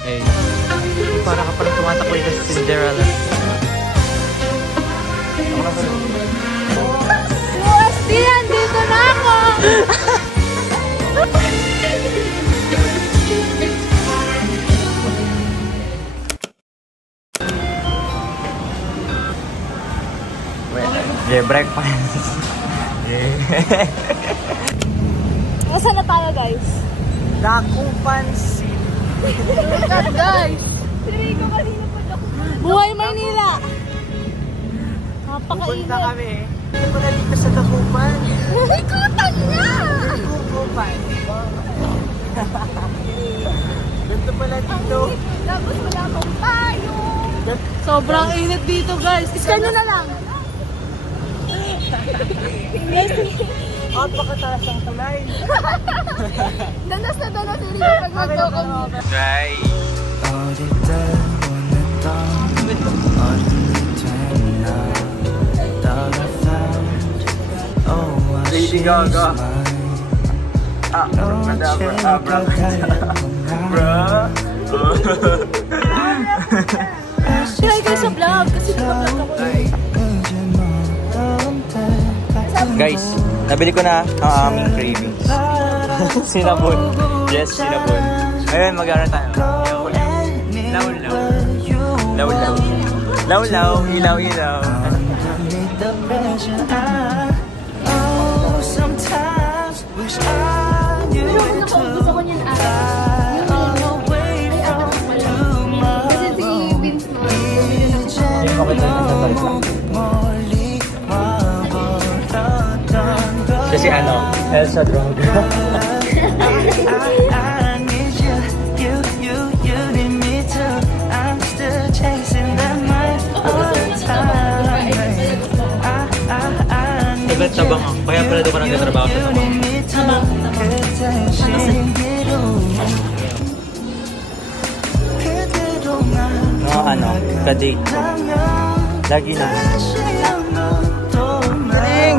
Eh, para ka parang tumatakoy na si Cinderella. Ako na pala. Stian, dito na ako! Yeah, breakfast. Yeah. Saan na tayo, guys? Dakong pansin. Guys! Sirigo kanina pa ako. Buhay Maynila! Pupunta Napakainit. kami. Hindi ko na dito sa Dakupan. Ikutan niya! Dakupan. Ganito pala dito. Tapos wala pang tayo. Sobrang init dito, guys. Iskan nyo na lang. Pakataas ang kulay. Danas na danas yung rin pag magkakami. Try. Lady Gaga. Try kayo sa vlog kasi naka-vlog ako. Guys, nabili ko na ang aming cravings. Sinabon. Yes, sinabon. Ngayon, mag-aaral tayo. Law-law. Law-law. Law-law. Ilaw-ilaw. Gusto ko niyan kasi si Vince Kasi ano, Elsa Droga. Diba tabang ako? Kaya pala doon ka nagtatrabaho sa tabang. No, ano, ka-date. Lagi na. Galing!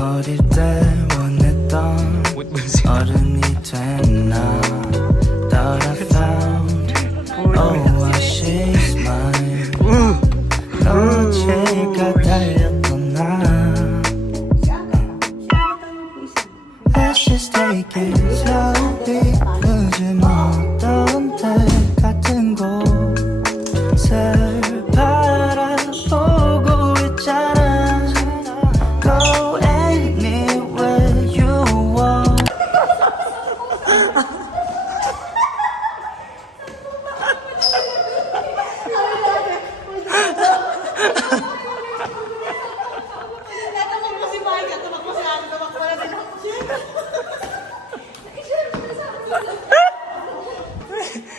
어릴 때 원했던 어른이 됐나 Thought I found oasis mine 언제가 달렸던 나 Let's just take it slowly 늦은 어떤 때 같은 곳을 바라보고 있잖아 Go anywhere you want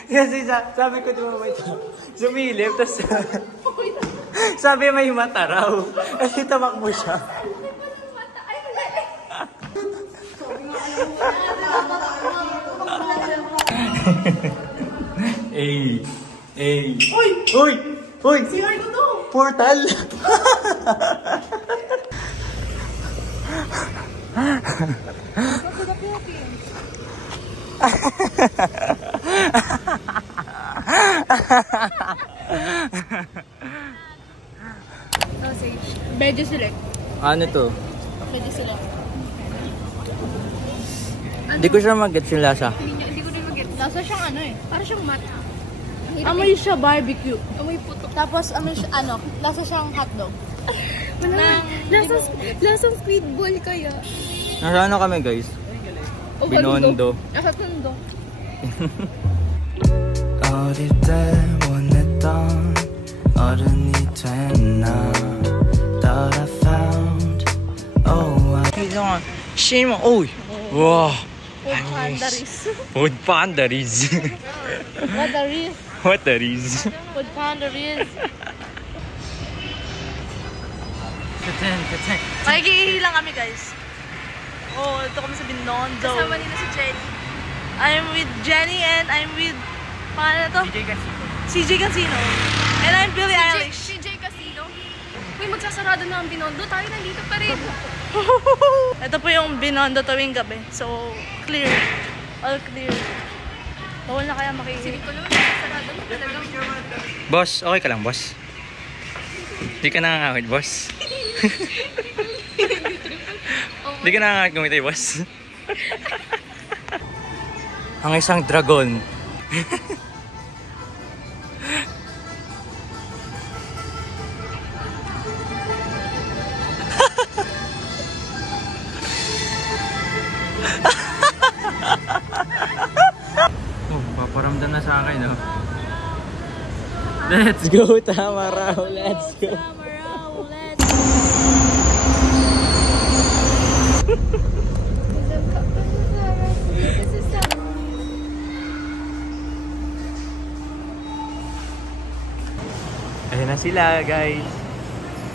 Kasi sabi ko diba may sumilip, tapos sabi may mata raw. Kasi tamakbo siya. Ay! Ay! Uy! Uy! Uy! CR ko to! Portal! Medyo select. Ano to? Medyo select. Hindi ko siya mag-get yung lasa. Hindi ko din mag-get. Lasa siyang ano eh. Para siyang mat. Amoy siya barbecue. Amoy puto. Tapos amoy siya ano. Lasa siyang hotdog. Lasang squid ball kaya. Nasa ano kami guys? Binondo. Nasa tundo. 어릴 때 원했던 어른이 됐나 Thought I found Ito Shame. Uy! Wow! Food pandaris. Food pandaris. What a risk. What a risk. Food pandaris. Makikihilang kami guys. Oh, ito kami sa Binondo. Kasama nila si Jenny. I'm with Jenny and I'm with pangalan to? CJ Casino. CJ Casino. And I'm Billie Eilish. CJ Casino. Uy, magsasarado na ang Binondo. Tayo nandito pa rin. Ito po yung Binondo tuwing gabi. So, clear. All clear. Bawal na kaya makikinig. Sige ko naman, magsasarado na talaga. Boss, okay ka lang, boss? Hindi ka nangangawit, boss? Hindi ka nangangawit kumita, boss? Ang isang dragon. Oh, paparamdam na sa akin, no? Let's go, Tamaraw! Let's go! Tamaraw, let's Ayan na sila, guys.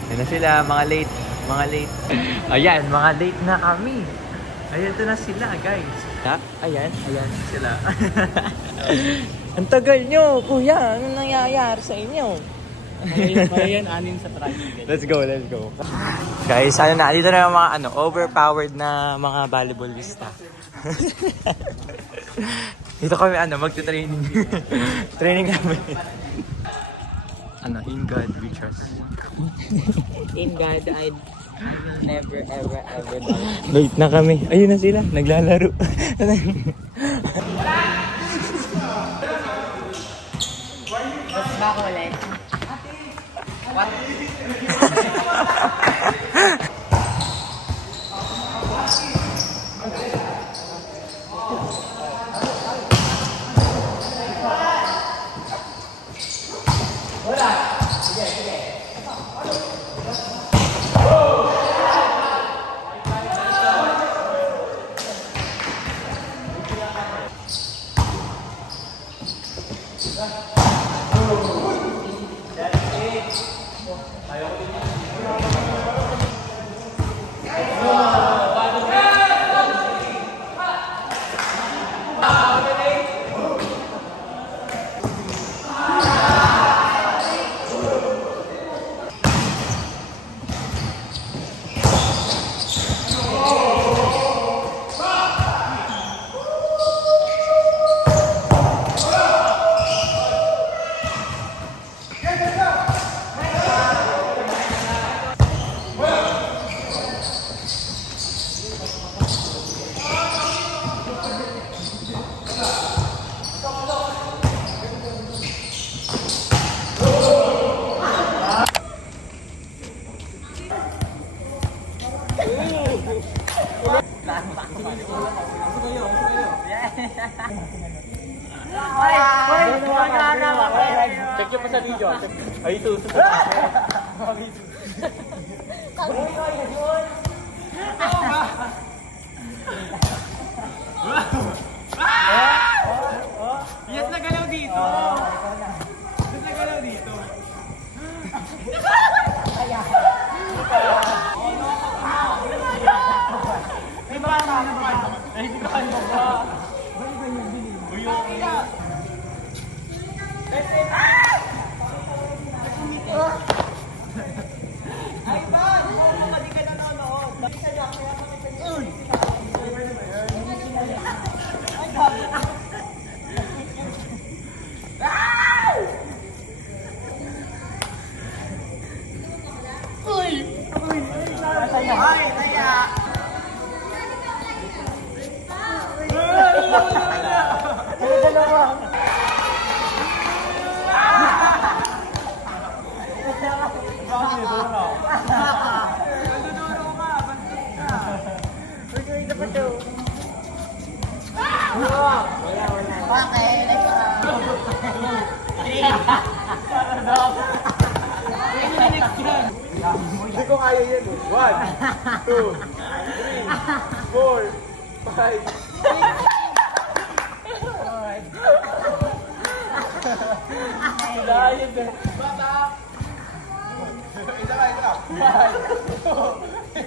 Ayan na sila, mga late. Mga late. Ayan, mga late na kami. Ayan, ito na sila, guys. Ha? Ayan, ayan sila. Ang tagal nyo, kuya. Ano nangyayari sa inyo? Ayan, anin sa tricycle. Let's go, let's go. Guys, ano na, dito na yung mga overpowered na mga volleyballista. Dito kami, magte-training. Training namin. In God we trust. In God, I will never, ever, ever die. Late na kami. Ayun na sila, naglalaro. Ba ako ulit? What? Check nyo pa sa video. Ay, ito. Yes, nagalaw dito. Yes, nagalaw dito. Hindi ko kaya yan. 1, 2, 3, 4, 5, 6. Dahil na. Bata! Isa ka. 1, 2, 3,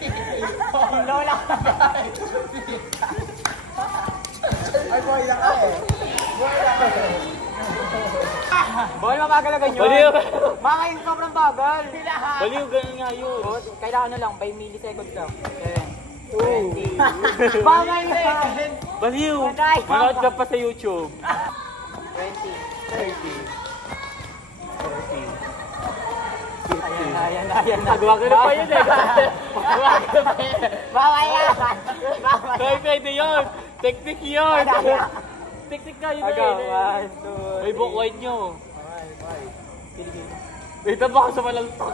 4, 5, 6. Ay, boy lang ka eh. Boy lang ka eh. Bawal mabagal na ganyan. Baliw! Maka yung sobrang bagal. Baliw, ganun nga yun. Kailangan na lang, 5 milliseconds lang. 7, 20. Bawal na. Baliw! Manood ka pa sa YouTube. 20. 30. Ayan na. Nagawa ko na pa yun eh. Bawal yan. Kaya pwede yun. Technique yun. Technique ka yun eh. 1, 2, May book wide nyo. 5. Wait, baka sa malaltok.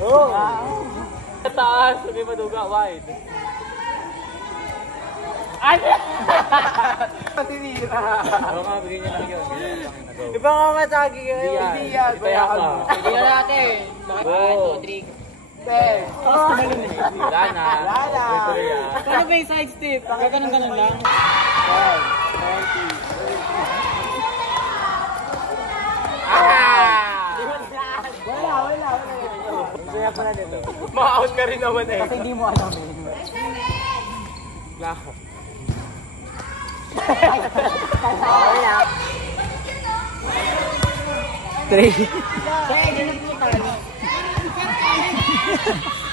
Oh. Sa taas, may maduga, wide. Ay! Patinira. Oo nga, bigyan niya lang yun. Iba nga matagi kayo. Hindi yan. Kaya ka. Hindi na natin. 1, 2, 3. 10. Wala na. Ito yan. Paano ba yung side step? Ganun lang. 5, 20. Wala. Kaya pala dito. Ma-out ka rin naman eh. Kasi hindi mo alam eh. Lahat. Wala. 3.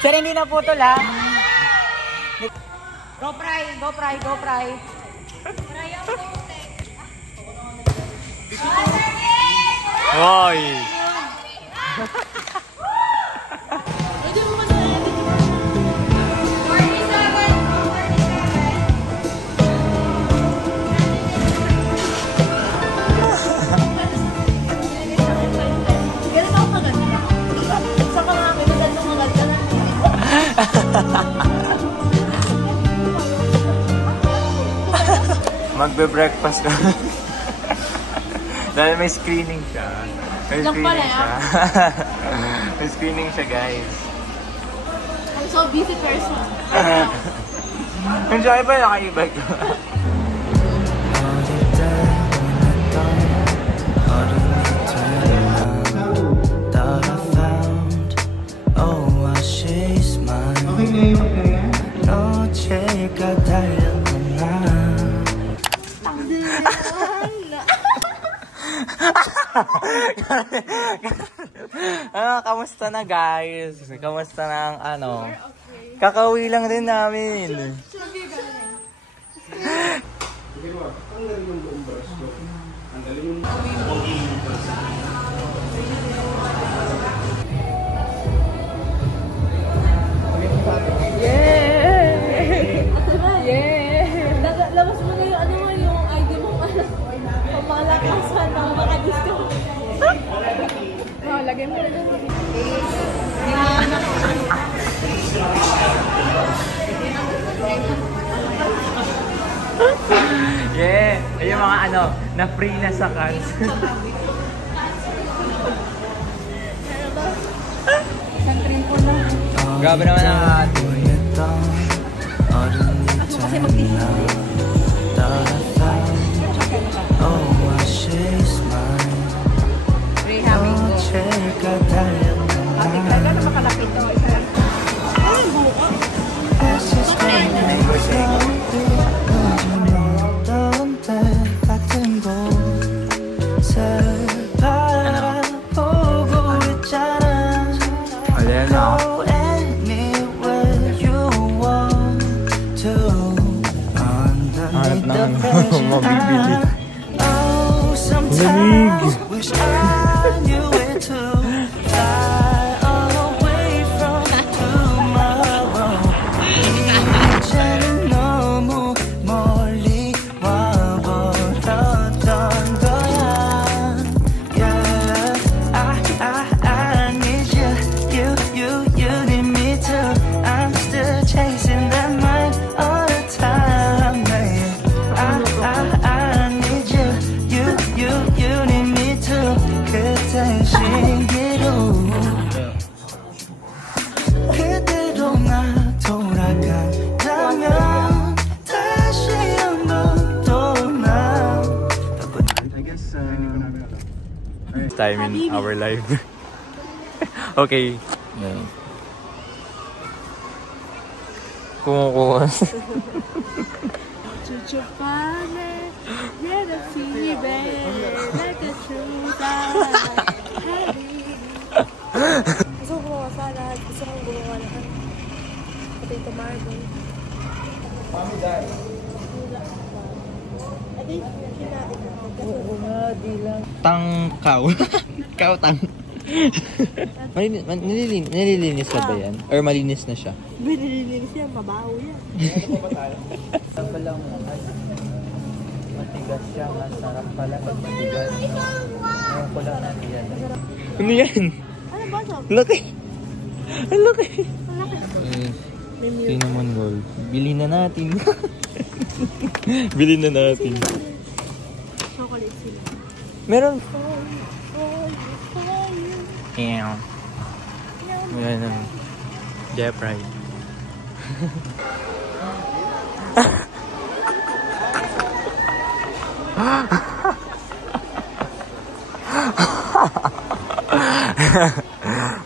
Sir, hindi na putol ha. Go fry. Hoy! Magbe-breakfast ka. Dahil may screening siya. May screening siya, guys. I'm so busy person. Yung siya ba nakaibag ko? Kamusta na guys? Kamusta na ang ano? Kakauwi lang din namin. Labas mo na yung ano mo, yung ID mo. Pamalakasan ng mga discount. Lagay mo na dyan. Yeah! Ay, yung mga ano, na free na sa cans. Grabe naman ang ating. Kasi mag-discount. Mabibili. Time in our life. Okay. Kumukuha. Chuchupane, yeah, the sea, like a true gusto ko gumawa salad, gusto kong gumawa ng potato marble. Mami, dahil. Oo nga, di lang. Tangkaw. Kaw-tang. Nililinis na ba yan? Or malinis na siya? Nililinis yan, mabaho yan. Sarap pala mo. Matigas siya, masarap pala pag matigas. Ngayon ko lang natin yan. Ano yan? Ano ba ito? Laki! Ang laki! Ang laki. Cinnamon roll. Bilhin na natin. Bilhin na natin. Chocolate sila. Meron. Ew. Ayan na. Jeff Ride.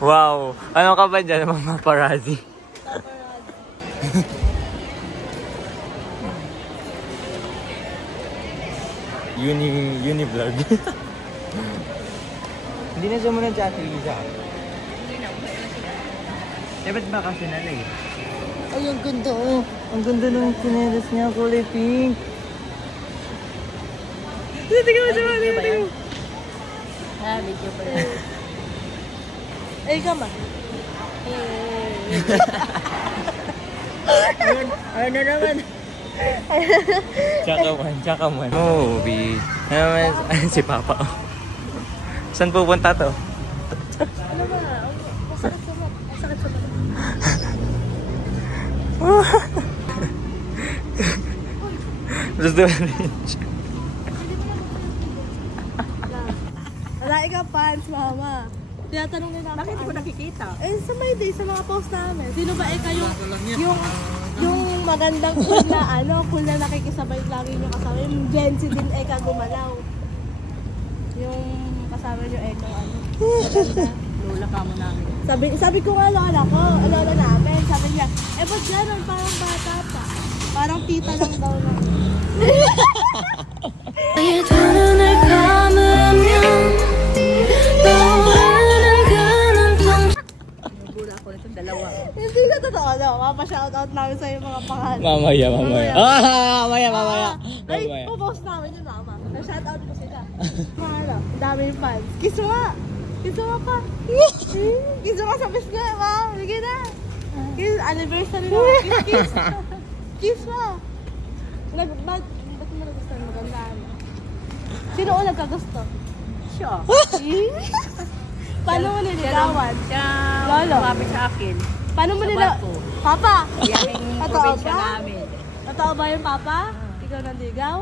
Wow! Ano ka ba dyan, mga paparazzi? Uni-vlog. Hindi na siya muna dyan, Lisa. Hindi na, muna na sila. Eh, ba't ba kasi nalay? Ay, ang ganda oh. Ang ganda ng sinelas niya, kulay pink. Tingnan mo siya, tingnan mo. Ha, video pa rin. Ay, kama. Ano na naman? Tsaka man. Movie. Si Papa. Saan pupunta to? Ano ba? Masakit sa mga. Masakit sa mga. Just do it. Wala ikaw fans, mama. Tinatanong nila ako. Bakit hindi ko nakikita? Eh, sa may day, sa mga post namin. Sino ba ikaw yung magandang cool na cool na nakikisabay lagi nyo kasama. Yung Gen Z din eka gumalaw. Yung kasama nyo eka maganda. Lola ka mo namin. Sabi ko nga lola namin. Sabi niya, ba't gano'n? Parang bata pa. Parang tita lang daw na. Nagula ako nito dalawa. Hindi na totoo, no? Mapa-shoutout namin sa yung mga pangalan. Mamaya. Mamaya. Ay, popost namin yun, mama. Na-shoutout ko sila. Mahalo, ang daming fans. Kiss mo nga. Kiss mo pa. Kiss mo sa bis nga, ma. Bigay na. Kiss, anniversary na. Kiss. Kiss mo. Ba't mo nagustuhan? Maganda, ano? Sino o nagkagusto? Siya. Paano mo niligawan? Siya Lolo. lumapit sa akin. Paano mo Sa niligawan? barko. Papa! Yaking Totoo probinsya ba? namin. Totoo ba yung papa? Ikaw nanligaw?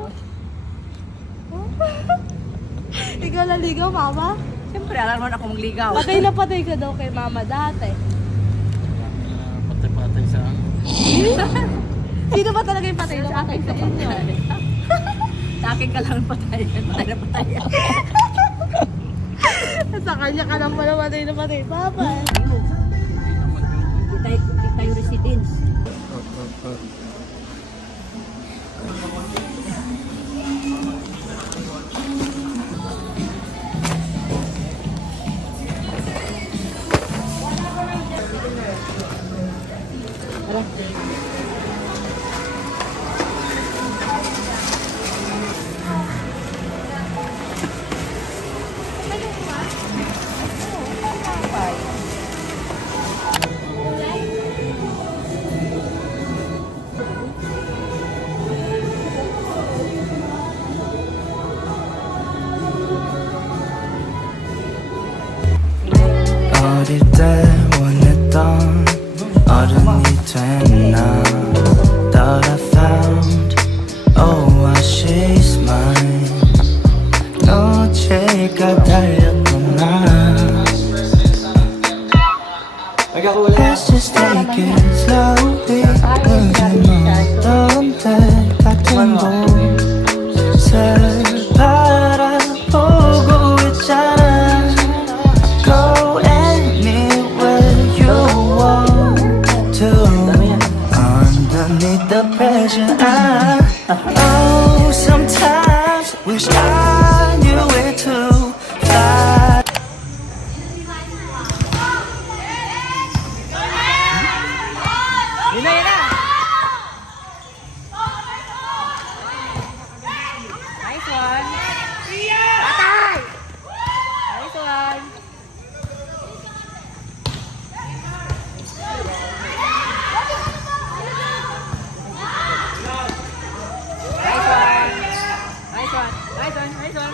Ikaw nanligaw, mama? Siyempre, alam naman ako magligaw. Patay na patay ka daw kay mama dati. Patay sa akin. Sino ba talaga yung patay sa akin sa inyo? Sa akin ka lang patay. Patay na patay. Sa kanya ka lang pala patay na patay, papa. Hindi tayo residence. 어릴 때 원했던 어른이 된 나 Thought I found oasis mine 놓칠까 달렸던 나 Let's just take it slowly 흐르는 때 같은 곳을 바라보고 있잖아 Go anywhere you want to the pressure. Oh, sometimes wish I knew where to fly. Yun na! Nice one! Patay! Nice one! Nice one!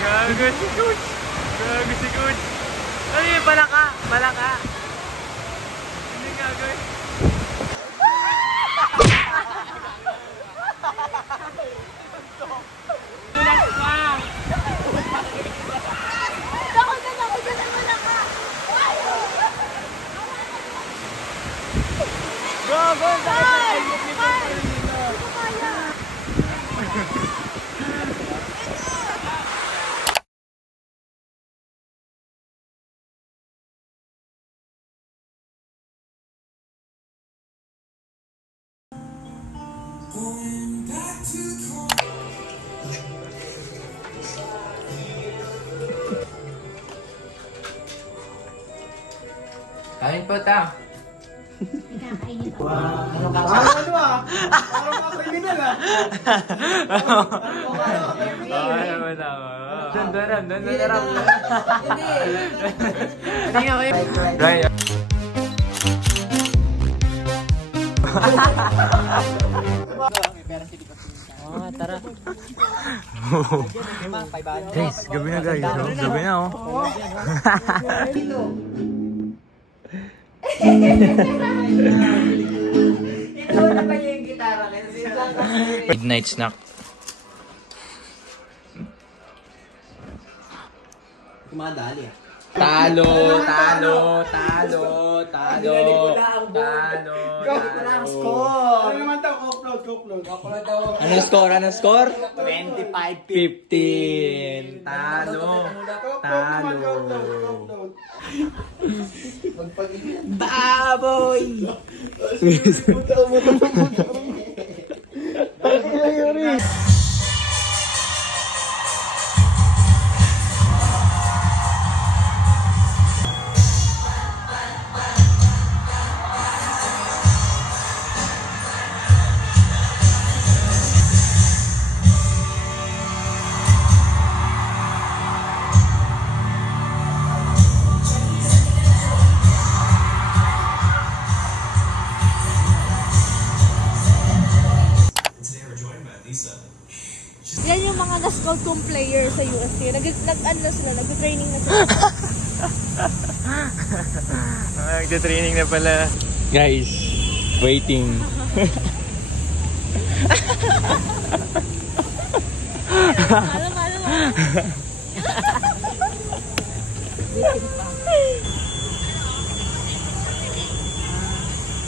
Gago si Coach! Gago si Coach! Ano yun? Palaka! Palaka! Ano yung gagawin? Kain po ta. Ano ah? Parang mga kriminal ah. Ano ba tama? Dandaram. Hindi nga kayo. Right. Tara. Guys, gabi na guys. Gabi na oh. Midnight snack. Kumadali ah. Talo. Score! Ano naman daw? Upload. Ano score? 25-15. 15. Talo. Upload. Baboy! Yan yung mga na-scout kong player sa UST. Nag-training na sila. Nagte-training na pala. Guys, waiting.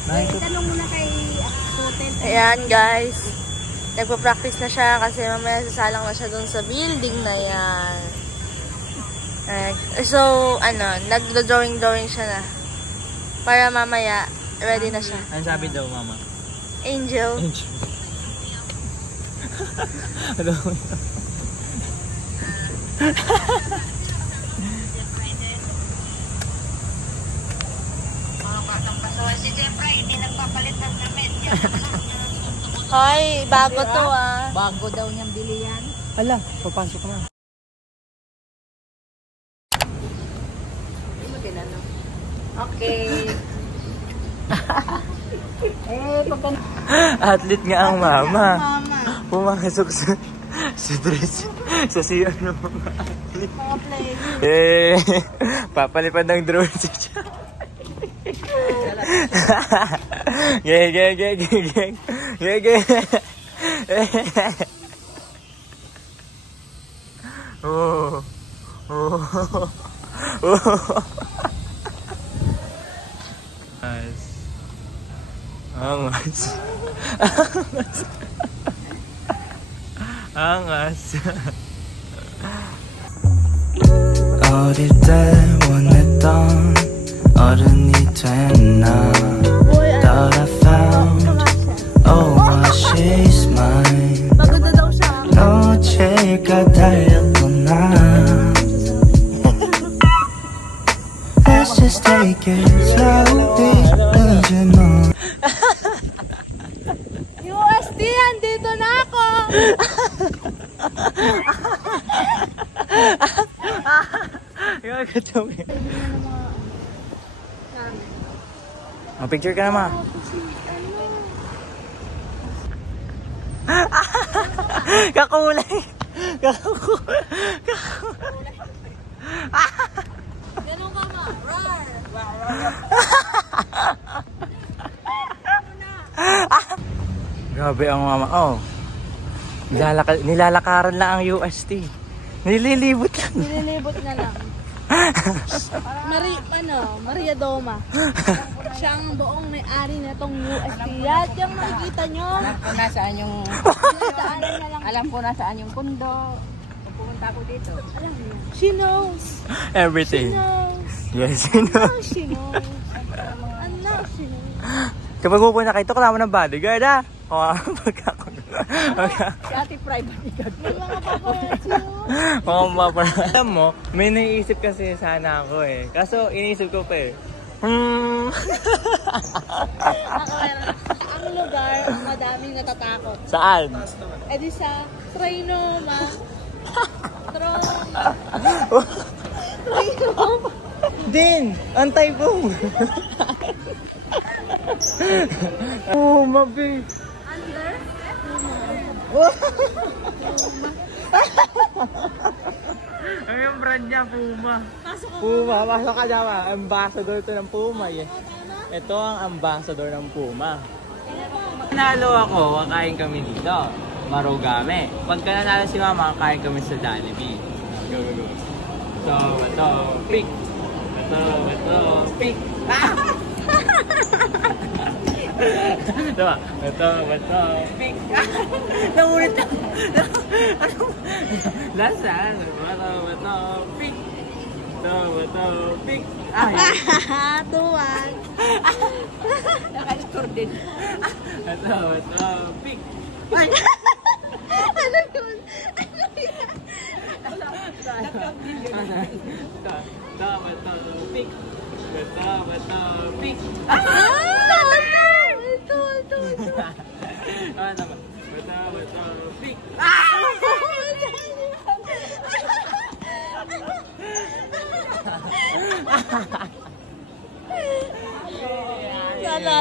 Alam. Tanong muna kay hotel. Ayan guys. Nagpa-practice na siya kasi mamaya sasalang na siya dun sa building na yan. So, nagdo-drawing siya na. Para mamaya, ready na siya. Ano sabi daw, mama? Angel. Ano? Si Jeffra, hindi nagpapalit ng damit. Hoy, bago to ah. Bago daw niyang bili yan. Ala, papasok na. Okay. Athlete nga ang mama. Pumasok sa dress. Sa CR ng mga athlete. Mga play. Papalipad ng drone siya. Geng. Angas. Angas. Angas. 어릴 때 원했던 어른이 된 나 Thought I found Oh what she's mine Maganda daw siya. 놓칠까 달렸던 나 Let's just take it slowly 늦은 너 USD, andito na ako! Gagatobi. Picture ka naman. Kakulay. Kakulay. Ganun ka ma. Rar! Grabe ang mama. Oh. Nilalakaran lang ang UST. Nililibot lang. Nililibot na lang. Maria Doma. Siya ang buong may-ari na itong UST. At yung makikita nyo, Nasaan yung... daanan na lang. Alam ko nasaan yung pundo. Pupunta ako dito. Alam mo, she knows. She Everything. knows. Yes, you know. Now she knows. And now she knows. Kapag pupunta kayo, ito kasama ng bodyguard, ha? O, Si Ate Private Ikaw. May mga paparazzi yun. Alam mo, may naiisip kasi sana ako eh. Kaso, iniisip ko pa eh. Ako, ang lugar, madaming natatakot. Saan? Eh di sa Trinoma. Trinoma. Din! Antay po! Oh, mabi! Under? Ang yung brand niya, Puma. Puma, pasok ka dyan. Ambassador ito ng Puma eh. Ito ang ambassador ng Puma. Nanalo ako, kakain kami dito. Marugame. Pagka nanalo si Mama, kakain kami sa Jollibee. Go, go, go. Ito, pick. Ito, pick. Ah! Diba? Ito, pick. Namulit na. Lasan? Ito, pick. Ito, pick. Ay! Tuwan. Naka-score din. Ito, pick. Ay! Ano yun? Ano yun? Ito, pick. Ito, pick. Ito. Ito, pick.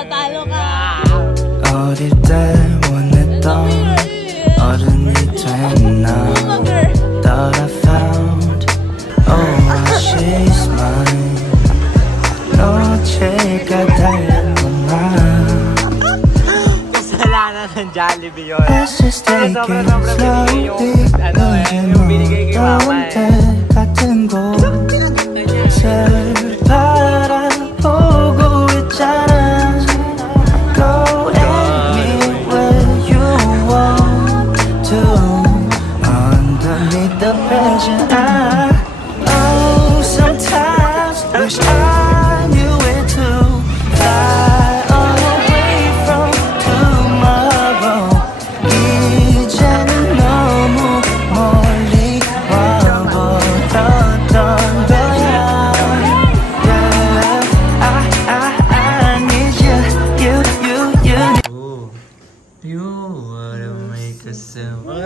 Talo ka. 어릴 때 원했던 어른이 된 나 Thought I found Oh she's mine 놓칠까 달렸던 나 Kasalanan ng Jollibee yun. Let's just take it slowly yung binigay kay Mama eh. 같은 곳을 바라보고 있잖아 Go anywhere you want to Underneath the pressure Oh, sometimes wish I knew it too Fly away from tomorrow 이제는 너무 멀리 와버렸던 거야 Yeah, I need you Ooh, you wanna make us simple.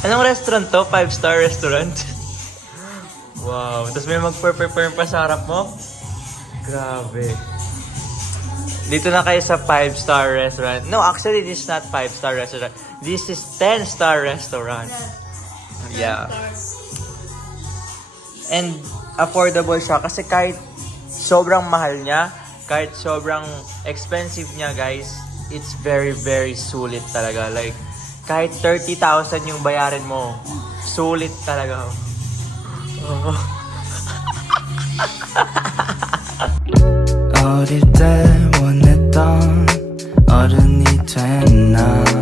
Anong restaurant to? 5-star restaurant? Wow, tapos may mag-prepare pa sa harap mo? Grabe. Dito na kayo sa 5-star restaurant. No, actually, this is not 5-star restaurant. This is 10-star restaurant. Yeah. And affordable siya kasi kahit sobrang mahal niya, kahit sobrang expensive niya, guys, it's very, very sulit talaga. Like, kahit 30,000 yung bayarin mo, Sulit talaga. Oh. 어릴 때 원했던 어른이 된 나